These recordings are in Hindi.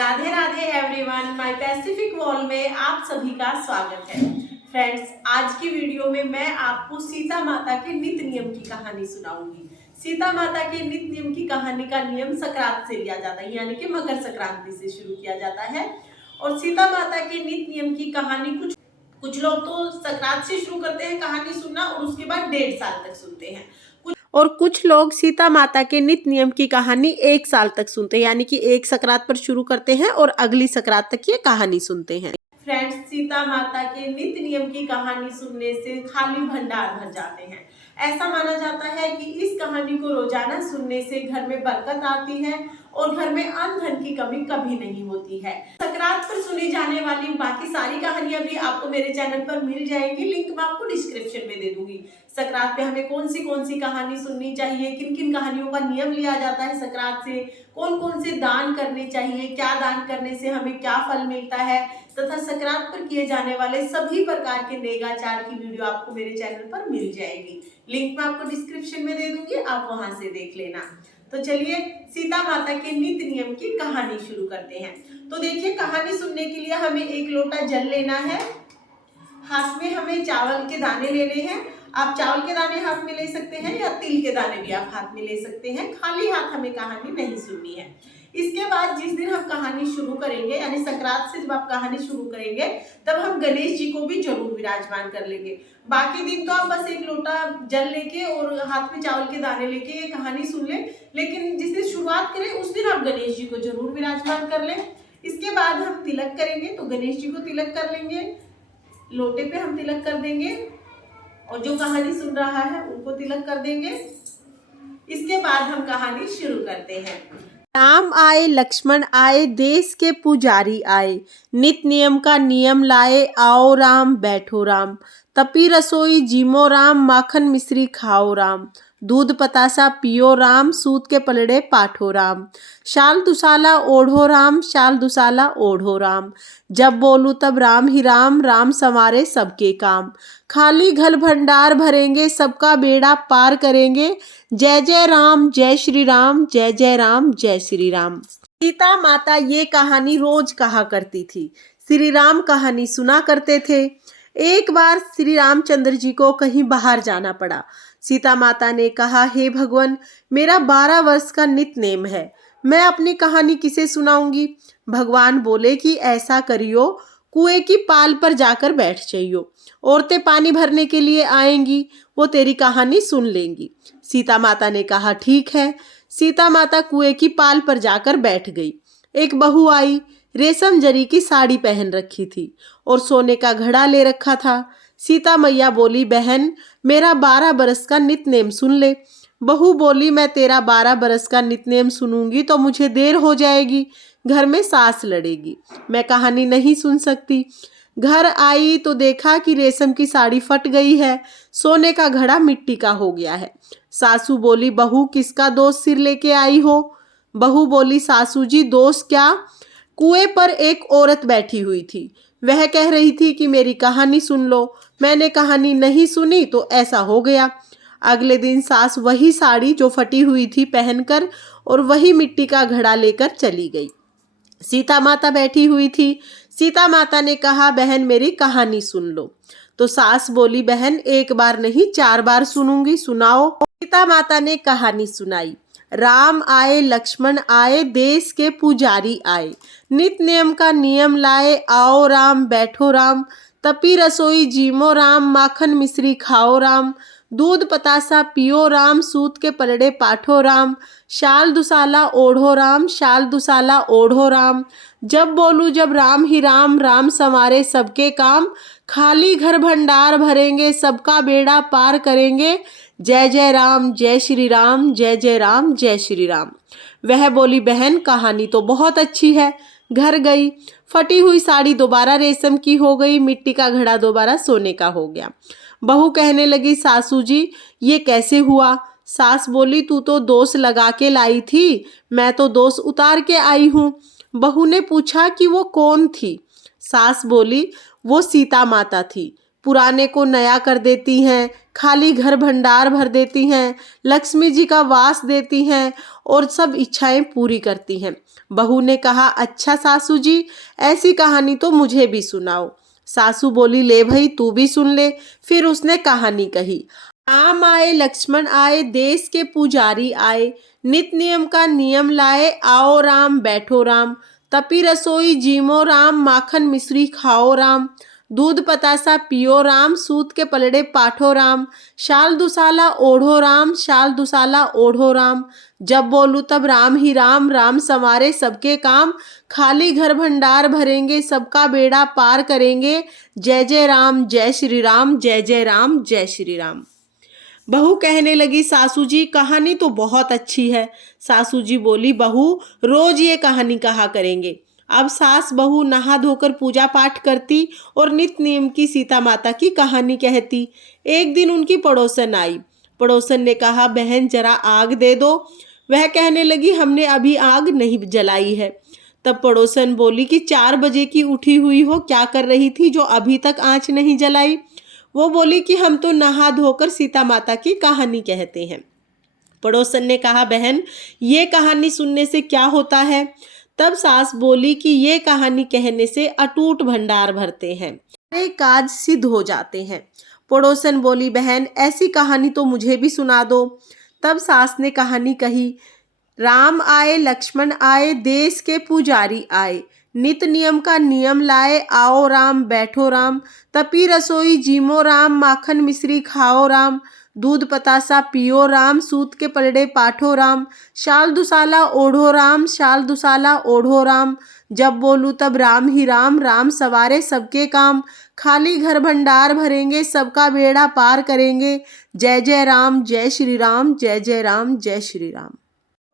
Radhe Radhe everyone, my Pacific wall में आप सभी का स्वागत है। फ्रेंड्स, आज की वीडियो में मैं आपको सीता माता के नित्य नियम की कहानी सुनाऊंगी। सीता माता के नित्य नियम की कहानी का नियम संक्रांत से लिया जाता है, यानी कि मकर संक्रांति से शुरू किया जाता है। और सीता माता के नित्य नियम की कहानी कुछ लोग तो संक्रांत से शुरू करते हैं कहानी सुनना और उसके बाद 1.5 साल तक सुनते हैं, और कुछ लोग सीता माता के नित्य नियम की कहानी 1 साल तक सुनते हैं, यानी कि एक संक्रांत पर शुरू करते हैं और अगली संक्रांत तक ये कहानी सुनते हैं। फ्रेंड्स, सीता माता के नित्य नियम की कहानी सुनने से खाली भंडार भर जाते हैं। ऐसा माना जाता है कि इस कहानी को रोजाना सुनने से घर में बरकत आती है और घर में अन्न धन की कमी कभी नहीं होती है। संक्रांत पर सुनी जाने वाली बाकी सारी कहानियां भी आपको मेरे चैनल पर मिल जाएंगी, लिंक मैं आपको डिस्क्रिप्शन में दे दूंगी। संक्रांत पे हमें कौन सी कहानी सुननी चाहिए, किन किन कहानियों का नियम लिया जाता है संक्रांत से, कौन से दान करने चाहिए, क्या दान करने से हमें क्या फल मिलता है, तथा संक्रांत पर किए जाने वाले सभी प्रकार के नेगाचार की वीडियो आपको मेरे चैनल पर मिल जाएगी। लिंक मैं आपको डिस्क्रिप्शन में दे दूंगी, आप वहां से देख लेना। तो चलिए सीता माता के नित्य नियम की कहानी शुरू करते हैं। तो देखिए, कहानी सुनने के लिए हमें 1 लोटा जल लेना है, हाथ में हमें चावल के दाने लेने हैं। आप चावल के दाने हाथ में ले सकते हैं या तिल के दाने भी आप हाथ में ले सकते हैं। खाली हाथ हमें कहानी नहीं सुननी है। इसके बाद जिस दिन हम कहानी शुरू करेंगे, यानी संक्रांत से जब आप कहानी शुरू करेंगे, तब हम गणेश जी को भी जरूर विराजमान कर लेंगे। बाकी दिन तो आप बस 1 लोटा जल लेके और हाथ में चावल के दाने लेके ये कहानी सुन लें, लेकिन जिस दिन शुरुआत करें उस दिन आप गणेश जी को जरूर विराजमान कर लें। इसके बाद हम तिलक करेंगे, तो गणेश जी को तिलक कर लेंगे, लोटे पे हम तिलक कर देंगे और जो कहानी सुन रहा है उनको तिलक कर देंगे। इसके बाद हम कहानी शुरू करते हैं। राम आए, लक्ष्मण आए, देश के पुजारी आए, नित्य नियम का नियम लाए, आओ राम बैठो राम, तपी रसोई जीमो राम, माखन मिश्री खाओ राम, दूध पतासा पियो राम, सूत के पलड़े पाठो राम, शाल दुसाला ओढ़ो राम, शाल दुसाला ओढ़ो राम, जब बोलूं तब राम ही राम, राम संवारे सबके काम, खाली घर भंडार भरेंगे, सबका बेड़ा पार करेंगे, जय जय राम, जय श्री राम, जय जय राम, जय श्री राम। सीता माता ये कहानी रोज कहा करती थी। श्री राम कहानी सुना करते थे। एक बार श्री रामचंद्र जी को कहीं बाहर जाना पड़ा। सीता माता ने कहा, हे भगवान, मेरा 12 वर्ष का नित्य नेम है, मैं अपनी कहानी किसे सुनाऊंगी। भगवान बोले कि ऐसा करियो, कुएं की पाल पर जाकर बैठ जाइयो, औरतें पानी भरने के लिए आएंगी, वो तेरी कहानी सुन लेंगी। सीता माता ने कहा, ठीक है। सीता माता कुएं की पाल पर जाकर बैठ गई। एक बहू आई, रेशम जरी की साड़ी पहन रखी थी और सोने का घड़ा ले रखा था। सीता मैया बोली, बहन, मेरा 12 बरस का नित्य नेम सुन ले। बहू बोली, मैं तेरा 12 बरस का नित्य नेम सुनूंगी तो मुझे देर हो जाएगी, घर में सास लड़ेगी, मैं कहानी नहीं सुन सकती। घर आई तो देखा कि रेशम की साड़ी फट गई है, सोने का घड़ा मिट्टी का हो गया है। सासू बोली, बहू, किसका दोष सिर लेके आई हो। बहू बोली, सासू जी, दोष क्या, कुएं पर एक औरत बैठी हुई थी, वह कह रही थी कि मेरी कहानी सुन लो, मैंने कहानी नहीं सुनी तो ऐसा हो गया। अगले दिन सास वही साड़ी जो फटी हुई थी पहनकर और वही मिट्टी का घड़ा लेकर चली गई। सीता माता बैठी हुई थी। सीता माता ने कहा, बहन, मेरी कहानी सुन लो। तो सास बोली, बहन, 1 बार नहीं 4 बार सुनूंगी, सुनाओ। सीता माता ने कहानी सुनाई। राम आए, लक्ष्मण आए, देश के पुजारी आए, नित्य नियम का नियम लाए, आओ राम बैठो राम, तपी रसोई जीमो राम, माखन मिश्री खाओ राम, दूध पतासा पियो राम, सूत के पलड़े पाठो राम, शाल दुसाला ओढ़ो राम, शाल दुसाला ओढ़ो राम, जब बोलूं जब राम ही राम, राम संवारे सबके काम, खाली घर भंडार भरेंगे, सबका बेड़ा पार करेंगे, जय जय राम, जय श्री राम, जय जय राम, जय श्री राम। वह बोली, बहन, कहानी तो बहुत अच्छी है। घर गई, फटी हुई साड़ी दोबारा रेशम की हो गई, मिट्टी का घड़ा दोबारा सोने का हो गया। बहू कहने लगी, सासू जी, ये कैसे हुआ। सास बोली, तू तो दोष लगा के लाई थी, मैं तो दोष उतार के आई हूँ। बहू ने पूछा कि वो कौन थी। सास बोली, वो सीता माता थी, पुराने को नया कर देती हैं, खाली घर भंडार भर देती हैं, लक्ष्मी जी का वास देती हैं और सब इच्छाएं पूरी करती हैं। बहू ने कहा, अच्छा सासू जी, ऐसी कहानी तो मुझे भी सुनाओ। सासू बोली, ले भाई तू भी सुन ले। फिर उसने कहानी कही। राम आए लक्ष्मण आए, देश के पुजारी आए, नित नियम का नियम लाए, आओ राम बैठो राम, तपी रसोई जीमो राम, माखन मिश्री खाओ राम, दूध पतासा पियो राम, सूत के पलड़े पाठो राम, शाल दुसाला ओढ़ो राम, शाल दुसाला ओढ़ो राम, जब बोलूं तब राम ही राम, राम संवारे सबके काम, खाली घर भंडार भरेंगे, सबका बेड़ा पार करेंगे, जय जय राम जय श्री राम, जय जय राम जय श्री राम। बहू कहने लगी, सासू जी कहानी तो बहुत अच्छी है। सासू जी बोली, बहू रोज ये कहानी कहा करेंगे। अब सास बहू नहा धोकर पूजा पाठ करती और नित नियम की सीता माता की कहानी कहती। एक दिन उनकी पड़ोसन आई। पड़ोसन ने कहा, बहन जरा आग दे दो। वह कहने लगी, हमने अभी आग नहीं जलाई है। तब पड़ोसन बोली कि 4 बजे की उठी हुई हो, क्या कर रही थी जो अभी तक आंच नहीं जलाई? वो बोली कि हम तो नहा धोकर सीता माता की कहानी कहते हैं। पड़ोसन ने कहा, बहन ये कहानी सुनने से क्या होता है? तब सास बोली कि ये कहानी कहने से अटूट भंडार भरते हैं, सारे काज सिद्ध हो जाते हैं। पड़ोसन बोली, बहन ऐसी कहानी तो मुझे भी सुना दो। तब सास ने कहानी कही। राम आए लक्ष्मण आए, देश के पुजारी आए, नित नियम का नियम लाए, आओ राम बैठो राम, तपी रसोई जीमो राम, माखन मिश्री खाओ राम, दूध पतासा पियो राम, सूत के पलड़े पाठो राम, शाल दुसाला ओढ़ो राम, शाल दुसाला ओढ़ो राम, जब बोलूं तब राम ही राम, राम सवारे सबके काम, खाली घर भंडार भरेंगे, सबका बेड़ा पार करेंगे, जय जय राम जय श्री राम, जय जय राम जय श्री राम।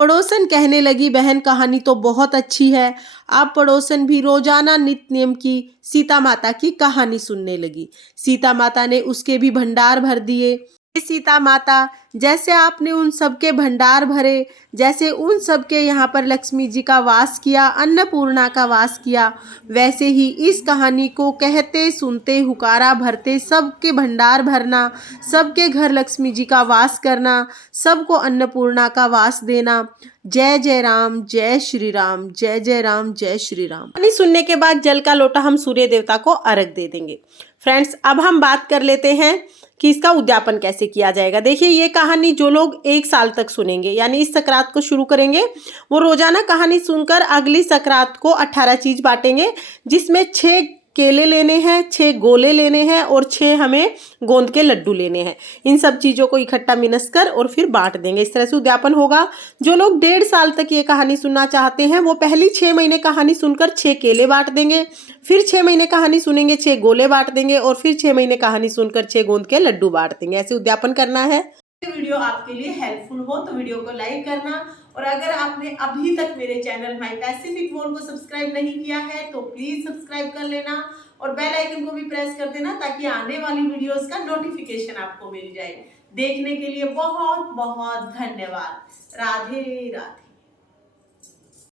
पड़ोसन कहने लगी, बहन कहानी तो बहुत अच्छी है। आप पड़ोसन भी रोजाना नित नियम की सीता माता की कहानी सुनने लगी। सीता माता ने उसके भी भंडार भर दिए। सीता माता, जैसे आपने उन सबके भंडार भरे, जैसे उन सबके यहाँ पर लक्ष्मी जी का वास किया, अन्नपूर्णा का वास किया, वैसे ही इस कहानी को कहते सुनते हुकारा भरते सबके भंडार भरना, सबके घर लक्ष्मी जी का वास करना, सबको अन्नपूर्णा का वास देना। जय जय राम जय श्री राम, जय जय राम जय श्री राम। कहानी सुनने के बाद जल का लोटा हम सूर्य देवता को अर्घ दे देंगे। फ्रेंड्स, अब हम बात कर लेते हैं कि इसका उद्यापन कैसे किया जाएगा। देखिए, ये कहानी जो लोग 1 साल तक सुनेंगे, यानी इस सकरात को शुरू करेंगे, वो रोजाना कहानी सुनकर अगली सकरात को 18 चीज बांटेंगे, जिसमें 6 केले लेने हैं, 6 गोले लेने हैं और 6 हमें गोंद के लड्डू लेने हैं। इन सब चीज़ों को इकट्ठा मिनस कर और फिर बांट देंगे। इस तरह से उद्यापन होगा। जो लोग 1.5 साल तक ये कहानी सुनना चाहते हैं, वो पहली 6 महीने कहानी सुनकर 6 केले बांट देंगे, फिर 6 महीने कहानी सुनेंगे, 6 गोले बांट देंगे और फिर 6 महीने कहानी सुनकर 6 गोंद के लड्डू बांट देंगे। ऐसे उद्यापन करना है। वीडियो आपके लिए हेल्पफुल हो तो वीडियो को लाइक करना, और अगर आपने अभी तक मेरे चैनल माय पैसिफिक वॉल को सब्सक्राइब नहीं किया है तो प्लीज सब्सक्राइब कर लेना और बेल आइकन को भी प्रेस कर देना, ताकि आने वाली वीडियोस का नोटिफिकेशन आपको मिल जाए। देखने के लिए बहुत बहुत धन्यवाद। राधे राधे।